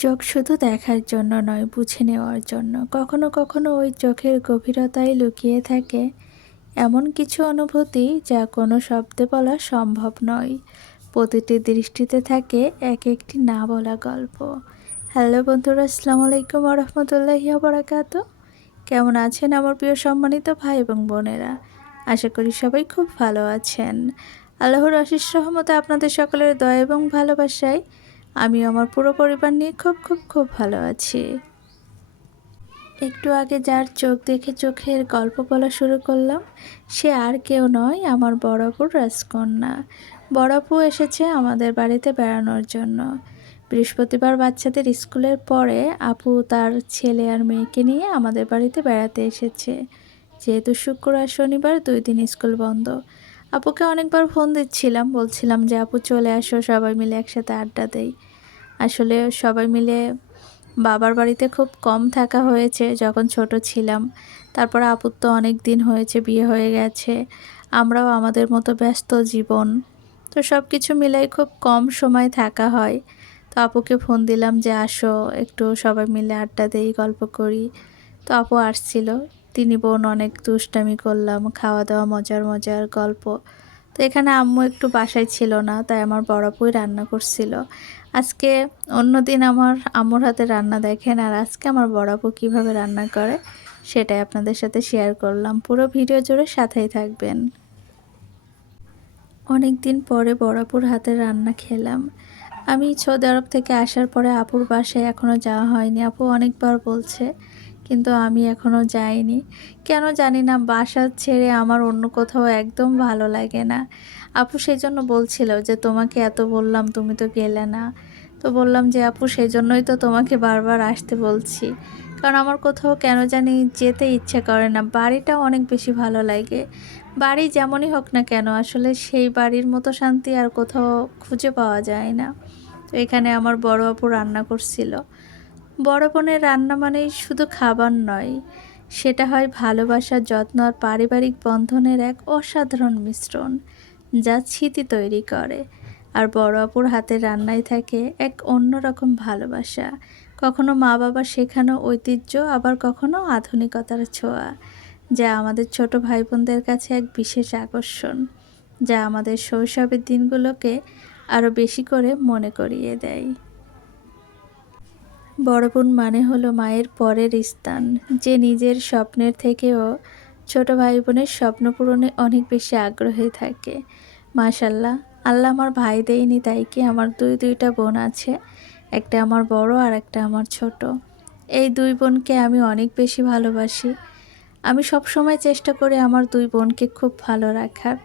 চোখ শুধু দেখার জন্য নয়, বুঝে নেওয়ার জন্য। কখনো কখনো ওই চোখের গভীরতায় লুকিয়ে থাকে এমন কিছু অনুভূতি যা কোনো শব্দে বলা সম্ভব নয়। প্রতিটি দৃষ্টিতে থাকে এক একটি না বলা গল্প। হ্যালো বন্ধুরা, আসসালামু আলাইকুম রহমতুল্লাহি বরাকাত কেমন আছেন আমার প্রিয় সম্মানিত ভাই এবং বোনেরা? আশা করি সবাই খুব ভালো আছেন। আল্লাহর আশিস রহমতে আপনাদের সকলের দয়া এবং ভালোবাসায় আমি আমার পুরো পরিবার নিয়ে খুব খুব খুব ভালো আছি। একটু আগে যার চোখ দেখে চোখের গল্প বলা শুরু করলাম, সে আর কেউ নয়, আমার বড়পুর রাজকন্যা। বড়পু এসেছে আমাদের বাড়িতে বেড়ানোর জন্য। বৃহস্পতিবার বাচ্চাদের স্কুলের পরে আপু তার ছেলে আর মেয়েকে নিয়ে আমাদের বাড়িতে বেড়াতে এসেছে। যেহেতু শুক্র আর শনিবার দুই দিন স্কুল বন্ধ আপুকে অনেকবার ফোন দিচ্ছিলাম, বলছিলাম যে আপু চলে আসো, সবাই মিলে একসাথে আড্ডা দেই। আসলে সবাই মিলে বাবার বাড়িতে খুব কম থাকা হয়েছে, যখন ছোট ছিলাম। তারপর আপুর তো অনেক দিন হয়েছে, বিয়ে হয়ে গেছে। আমরাও আমাদের মতো ব্যস্ত জীবন। তো সব কিছু মিলাই খুব কম সময় থাকা হয়। তো আপুকে ফোন দিলাম যে আসো, একটু সবাই মিলে আড্ডা দেই, গল্প করি। তো আপু আসছিল। তিনি বোন অনেক দুষ্টামি করলাম খাওয়া দাওয়া মজার মজার গল্প। তো এখানে আম্মু একটু বাসায় ছিল না, তাই আমার বড় আপুই রান্না করছিল। আজকে অন্য দিন আমার আম্মুর হাতে রান্না দেখেন, আর আজকে আমার বড় আপু কীভাবে রান্না করে সেটাই আপনাদের সাথে শেয়ার করলাম। পুরো ভিডিও জুড়ে সাথেই থাকবেন। অনেক দিন পরে বড়াপুর হাতে রান্না খেলাম। আমি সৌদি আরব থেকে আসার পরে আপুর বাসায় এখনও যাওয়া হয়নি। আপু অনেকবার বলছে কিন্তু আমি এখনও যাইনি। কেন জানি না, বাসা ছেড়ে আমার অন্য কোথাও একদম ভালো লাগে না। আপু সেই জন্য বলছিল যে, তোমাকে এত বললাম, তুমি তো গেলে না। তো বললাম যে, আপু সেই জন্যই তো তোমাকে বারবার আসতে বলছি। কারণ আমার কোথাও কেন জানি যেতে ইচ্ছে করে না। বাড়িটা অনেক বেশি ভালো লাগে। বাড়ি যেমনই হোক না কেন, আসলে সেই বাড়ির মতো শান্তি আর কোথাও খুঁজে পাওয়া যায় না। তো এখানে আমার বড় আপু রান্না করছিল। বড় বোনের রান্না মানেই শুধু খাবার নয়, সেটা হয় ভালোবাসার যত্ন আর পারিবারিক বন্ধনের এক অসাধারণ মিশ্রণ, যা স্মৃতি তৈরি করে। আর বড় আপুর হাতের রান্নায় থাকে এক অন্যরকম ভালোবাসা। কখনো মা বাবা শেখানো ঐতিহ্য, আবার কখনো আধুনিকতার ছোঁয়া, যা আমাদের ছোট ভাই বোনদের কাছে এক বিশেষ আকর্ষণ, যা আমাদের শৈশবের দিনগুলোকে আরও বেশি করে মনে করিয়ে দেয়। বড় বোন মানে হলো মায়ের পরের স্থান, যে নিজের স্বপ্নের থেকেও ছোট ভাই বোনের স্বপ্ন পূরণে অনেক বেশি আগ্রহী থাকে। মাশাল্লাহ, আল্লাহ আমার ভাই দেয়নি তাই কি আমার দুই দুইটা বোন আছে, একটা আমার বড় আর একটা আমার ছোট। এই দুই বোনকে আমি অনেক বেশি ভালোবাসি। আমি সব সময় চেষ্টা করি আমার দুই বোনকে খুব ভালো রাখার।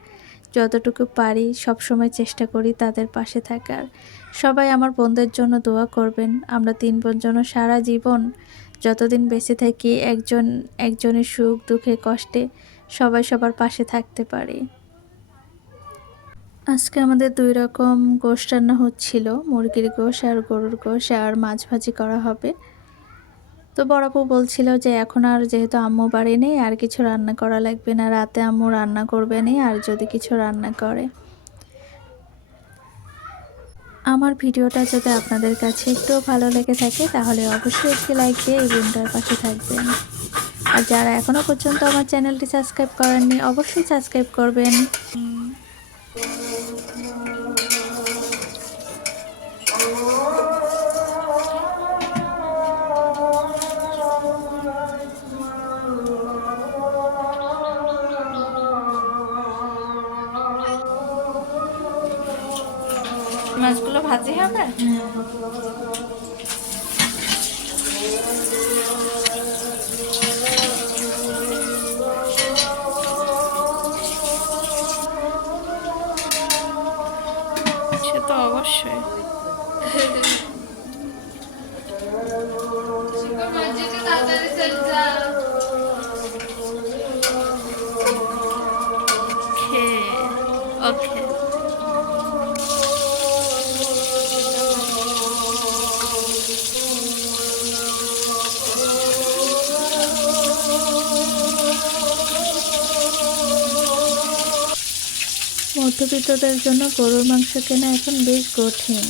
যতটুকু পারি সব সময় চেষ্টা করি তাদের পাশে থাকার। সবাই আমার বোনদের জন্য দোয়া করবেন। আমরা তিন বোন যেন সারা জীবন যতদিন বেঁচে থাকি, একজন, একজনের সুখ, দুঃখে, কষ্টে সবাই সবার পাশে থাকতে পারি। আজকে আমাদের দুই রকম গোশ রান্না হচ্ছিল, মুরগির গোশ আর গরুর গোশ, আর মাছ ভাজি করা হবে। তো বড়পু বলছিল যে এখন আর যেহেতু আম্মু বাড়ি নেই, আর কিছু রান্না করা লাগবে না, রাতে আম্মু রান্না করবে নেই, আর যদি কিছু রান্না করে। আমার ভিডিওটা যদি আপনাদের কাছে একটু ভালো লেগে থাকে, তাহলে অবশ্যই একটি লাইক দিয়ে এই বোনটার পাশে থাকবেন। আর যারা এখনও পর্যন্ত আমার চ্যানেলটি সাবস্ক্রাইব করেননি, অবশ্যই সাবস্ক্রাইব করবেন। মাছগুলো ভাজি হবে? সে তো অবশ্যই। ওকে মধ্যবিত্তদের জন্য গরুর মাংস কেনা এখন বেশ কঠিন।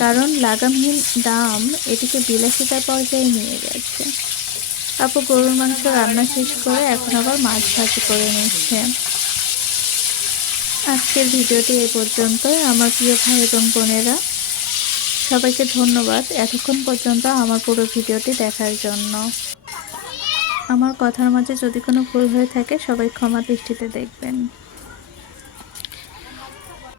কারণ লাগামহীন দাম এটিকে বিলাসিতার পর্যায়ে নিয়ে গেছে। আপু গরুর মাংস রান্না শেষ করে এখন আবার মাছ ভাজি করে নিচ্ছে। আজকের ভিডিওটি এই পর্যন্তই। আমার প্রিয় ভাই এবং বোনেরা, সবাইকে ধন্যবাদ এতক্ষণ পর্যন্ত আমার পুরো ভিডিওটি দেখার জন্য। আমার কথার মাঝে যদি কোনো ভুল হয়ে থাকে, সবাই ক্ষমা দৃষ্টিতে দেখবেন।